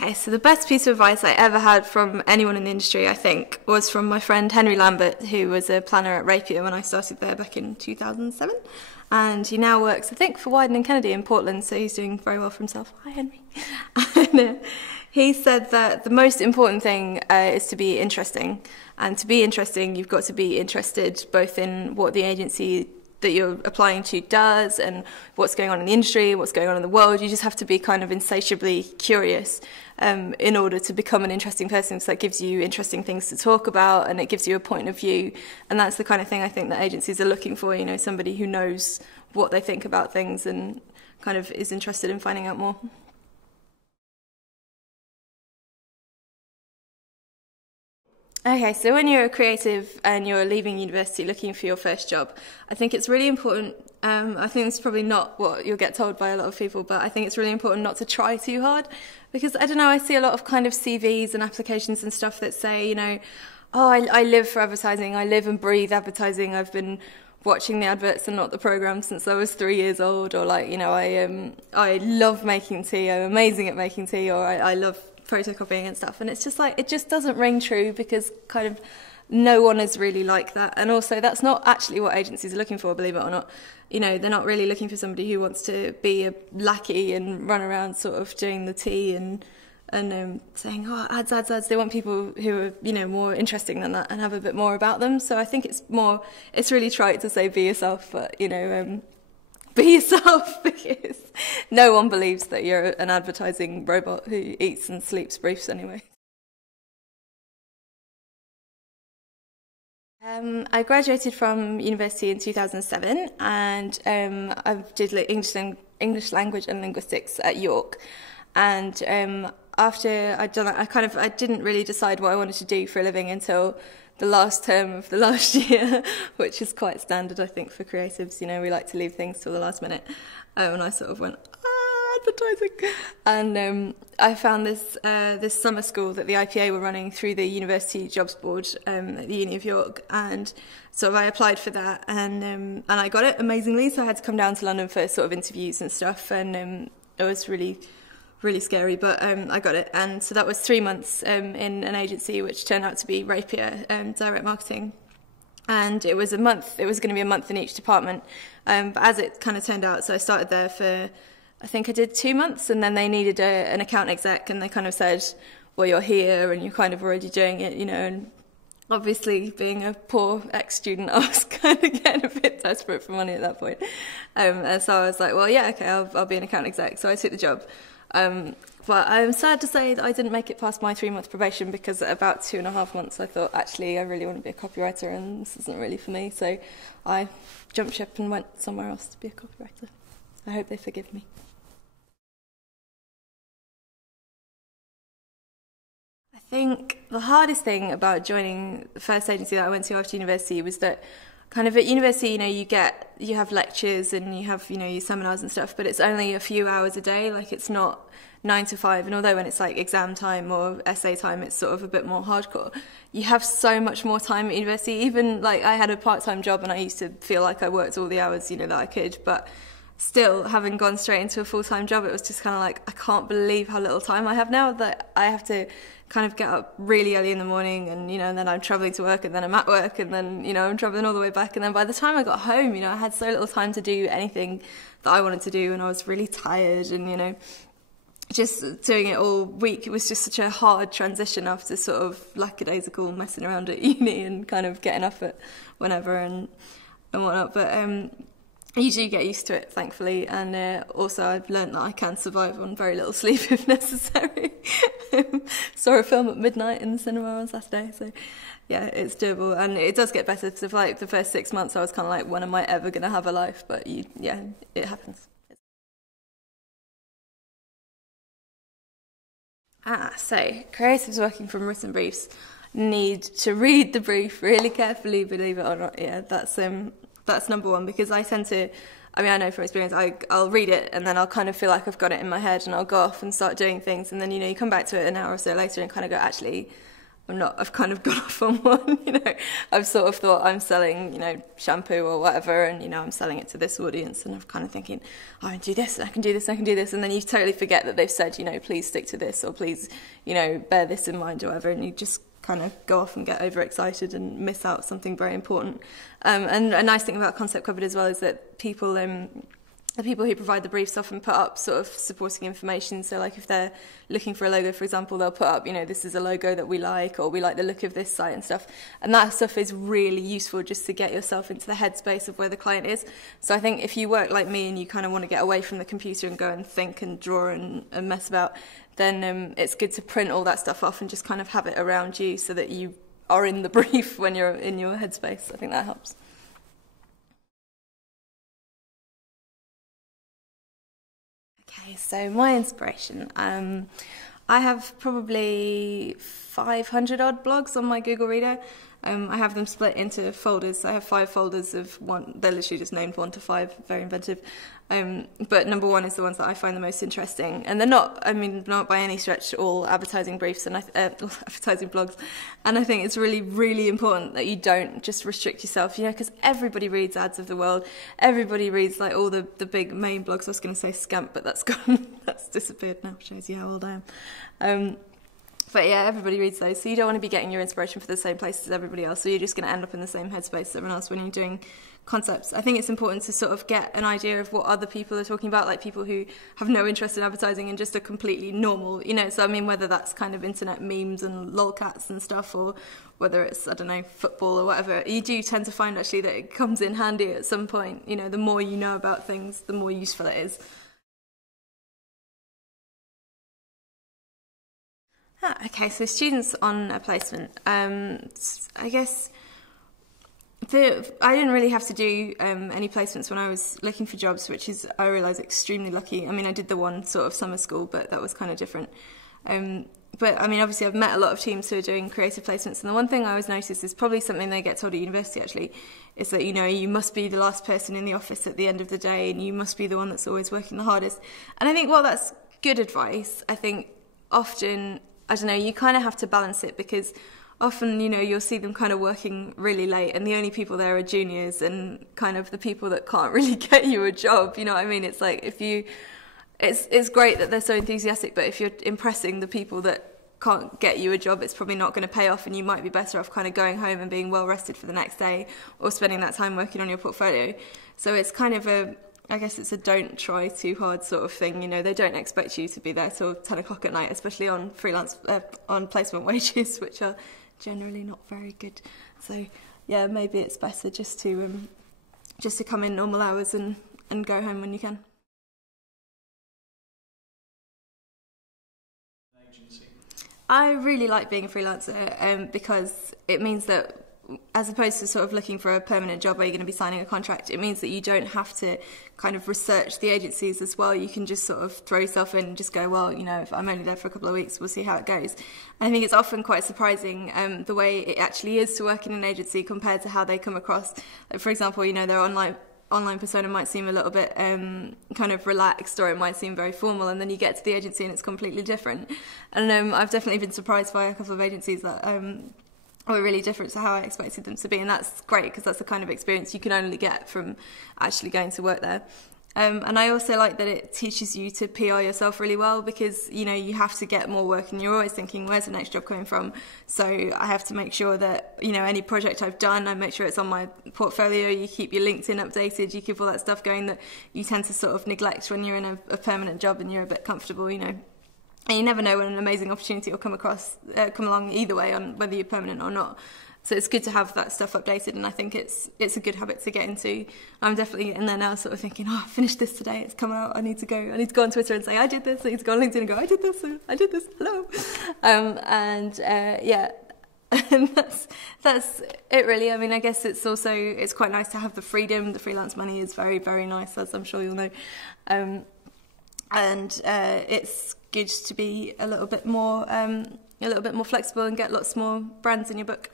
Okay, so the best piece of advice I ever had from anyone in the industry, I think, was from my friend Henry Lambert, who was a planner at Rapier when I started there back in 2007. And he now works, I think, for Wyden and Kennedy in Portland, so he's doing very well for himself. Hi, Henry. And he said that the most important thing is to be interesting. And to be interesting, you've got to be interested both in what the agency that you're applying to does and what's going on in the industry, what's going on in the world. You just have to be kind of insatiably curious in order to become an interesting person. So that gives you interesting things to talk about and it gives you a point of view. And that's the kind of thing I think that agencies are looking for, you know, somebody who knows what they think about things and kind of is interested in finding out more. Okay, so when you're a creative and you're leaving university looking for your first job, I think it's really important, I think it's probably not what you'll get told by a lot of people, but I think it's really important not to try too hard because, I don't know, I see a lot of kind of CVs and applications and stuff that say, you know, oh, I live for advertising, I live and breathe advertising, I've been watching the adverts and not the programme since I was 3 years old, or like, you know, I love making tea, I'm amazing at making tea, or I love photocopying and stuff, and it's just like, it just doesn't ring true because kind of no one is really like that. And also that's not actually what agencies are looking for, believe it or not. You know, they're not really looking for somebody who wants to be a lackey and run around sort of doing the tea and saying, oh, ads. They want people who are, you know, more interesting than that and have a bit more about them. So I think it's really trite to say be yourself, but, you know, be yourself, because no one believes that you're an advertising robot who eats and sleeps briefs anyway. I graduated from university in 2007 and I did English language and linguistics at York. And after I'd done that, I didn't really decide what I wanted to do for a living until the last term of the last year, which is quite standard, I think, for creatives. You know, we like to leave things till the last minute. And I sort of went, advertising. And I found this summer school that the IPA were running through the University Jobs Board at the Uni of York. And so I applied for that and I got it amazingly. So I had to come down to London for sort of interviews and stuff. And it was really scary, but I got it. And so that was 3 months in an agency, which turned out to be Rapier Direct Marketing. And it was going to be a month in each department. But as it kind of turned out, so I started there for, I think I did 2 months, and then they needed an account exec, and they kind of said, well, you're here and you're kind of already doing it, you know. And obviously, being a poor ex-student, I was kind of getting a bit desperate for money at that point. And so I was like, well, yeah, okay, I'll be an account exec. So I took the job. But I'm sad to say that I didn't make it past my 3-month probation, because at about 2.5 months I thought, actually, I really want to be a copywriter and this isn't really for me. So I jumped ship and went somewhere else to be a copywriter. I hope they forgive me. I think the hardest thing about joining the first agency that I went to after university was that kind of at university, you know, you have lectures and you have, you know, your seminars and stuff, but it's only a few hours a day. Like, it's not 9 to 5. And although when it's like exam time or essay time, it's sort of a bit more hardcore, you have so much more time at university. Even like, I had a part-time job and I used to feel like I worked all the hours, you know, that I could, but still, having gone straight into a full-time job, it was just kind of like, I can't believe how little time I have now, that I have to kind of get up really early in the morning, and, you know, and then I'm travelling to work, and then I'm at work, and then, you know, I'm travelling all the way back, and then by the time I got home, you know, I had so little time to do anything that I wanted to do, and I was really tired, and, you know, just doing it all week, it was just such a hard transition after sort of lackadaisical messing around at uni and kind of getting up at whenever and whatnot, but you do get used to it, thankfully, and also I've learnt that I can survive on very little sleep if necessary. Saw a film at midnight in the cinema on Saturday, so yeah, it's doable, and it does get better. So for like the first 6 months, I was kind of like, when am I ever going to have a life? But yeah, it happens. So creatives working from written briefs need to read the brief really carefully, believe it or not. Yeah, that's number one, because I tend to, I mean, I know from experience, I'll read it and then I'll kind of feel like I've got it in my head and I'll go off and start doing things, and then, you know, you come back to it an hour or so later and kind of go, actually, I've kind of gone off on one, I've sort of thought I'm selling, shampoo or whatever, and, I'm selling it to this audience, and I'm kind of thinking, oh, I can do this, and I can do this, and I can do this, and then you totally forget that they've said, please stick to this, or please, bear this in mind or whatever, and you just kind of go off and get overexcited and miss out something very important. And a nice thing about Concept Cupboard as well is that the people who provide the briefs often put up sort of supporting information. So like if they're looking for a logo, for example, they'll put up, this is a logo that we like, or we like the look of this site and stuff. And that stuff is really useful just to get yourself into the headspace of where the client is. So I think if you work like me and you kind of want to get away from the computer and go and think and draw and mess about, then it's good to print all that stuff off and just kind of have it around you so that you are in the brief when you're in your headspace. I think that helps. Okay, so my inspiration. I have probably 500 odd blogs on my Google Reader. I have them split into folders. So I have 5 folders of one. They're literally just named 1 to 5. Very inventive. But number 1 is the ones that I find the most interesting, and they're not by any stretch all advertising briefs and advertising blogs. And I think it's really, really important that you don't just restrict yourself, because everybody reads Ads of the World. Everybody reads like all the big main blogs. I was going to say Scamp, but that's gone. That's disappeared now. Shows you how old I am. But yeah, everybody reads those, so you don't want to be getting your inspiration from the same place as everybody else, so you're just going to end up in the same headspace as everyone else when you're doing concepts. I think it's important to sort of get an idea of what other people are talking about, like people who have no interest in advertising and just are completely normal, so whether that's kind of internet memes and lolcats and stuff, or whether it's, I don't know, football or whatever, you do tend to find actually that it comes in handy at some point. The more you know about things, the more useful it is. Okay, so students on a placement. I guess I didn't really have to do any placements when I was looking for jobs, which is, I realise, extremely lucky. I did the one sort of summer school, but that was kind of different. But obviously I've met a lot of teams who are doing creative placements, and the one thing I always notice is probably something they get told at university actually, is that, you must be the last person in the office at the end of the day, and you must be the one that's always working the hardest. And I think, while that's good advice, I think often, I don't know, you kind of have to balance it, because often, you'll see them kind of working really late, and the only people there are juniors and kind of the people that can't really get you a job, It's like, it's great that they're so enthusiastic, but if you're impressing the people that can't get you a job, it's probably not going to pay off, and you might be better off kind of going home and being well rested for the next day, or spending that time working on your portfolio. So it's kind of I guess it's a don't try too hard sort of thing. They don't expect you to be there till 10 o'clock at night, especially on freelance, on placement wages, which are generally not very good. So yeah, maybe it's better just to come in normal hours and go home when you can. I really like being a freelancer because it means that, as opposed to sort of looking for a permanent job where you're going to be signing a contract, it means that you don't have to kind of research the agencies as well. You can just sort of throw yourself in and just go, well, if I'm only there for a couple of weeks, we'll see how it goes. And I think it's often quite surprising the way it actually is to work in an agency compared to how they come across. Like, for example, their online persona might seem a little bit kind of relaxed, or it might seem very formal, and then you get to the agency and it's completely different. And I've definitely been surprised by a couple of agencies that were really different to how I expected them to be, and that's great, because that's the kind of experience you can only get from actually going to work there. And I also like that it teaches you to PR yourself really well, because you have to get more work, and you're always thinking, where's the next job coming from? So I have to make sure that any project I've done, I make sure it's on my portfolio. You keep your LinkedIn updated, you keep all that stuff going that you tend to sort of neglect when you're in a permanent job and you're a bit comfortable. And you never know when an amazing opportunity will come along either way, on whether you're permanent or not. So it's good to have that stuff updated, and I think it's a good habit to get into. I'm definitely in there now, sort of thinking, I finished this today, it's come out, I need to go on Twitter and say, I did this. I need to go on LinkedIn and go, I did this, hello. Yeah, and that's it really. I guess it's quite nice to have the freedom. The freelance money is very, very nice, as I'm sure you'll know. It's good to be a little bit more flexible and get lots more brands in your book.